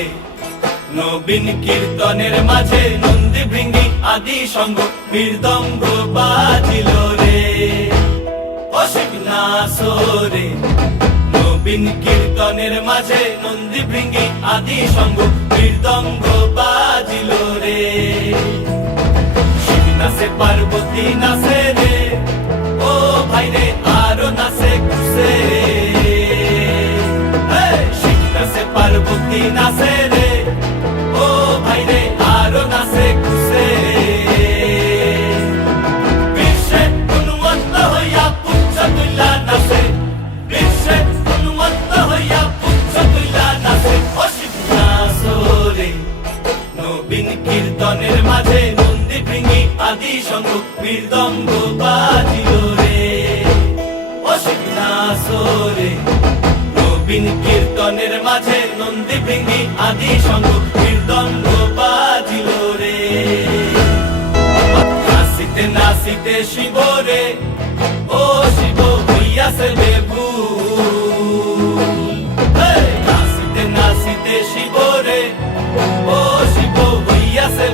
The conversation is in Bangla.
রে নবীন কীর্তনের মাঝে নন্দী ভৃঙ্গি আদি সঙ্গ মৃদঙ্গ বাজিল রে অসীম নাসরে নবীন কীর্তনের মাঝে নন্দী ভৃঙ্গি আদি সঙ্গ মৃদঙ্গ বাজিল রে শিব নাচে পার্বতী নাচে রে ও ভাই রে আরো নাচে খুশে শিব নাচে পার্বতী নাচে রে ও ভাই রে আরো নাচে খুশে বিশ্বে উন্মত্ত হইয়া পুচ্ছ তুইলা নাচে বিশ্বে উন্মত্ত হইয়া পুচ্ছ তুইলা নাচে অসীম নাচরে নবীন কীর্তনের মাঝে নন্দী ভৃঙ্গি আদি সঙ্গ মৃদঙ্গ বাজিল রে অসীম নাচরে নবীন কীর্তনের মাঝে নন্দী ভৃঙ্গি আদি সঙ্গ মৃদঙ্গ বাজিল রে নাচিতে নাচিতে শিব রে ও শিব হইয়াছে বেভুল নাচিতে নাচিতে শিব রে ও শিব হইয়াছে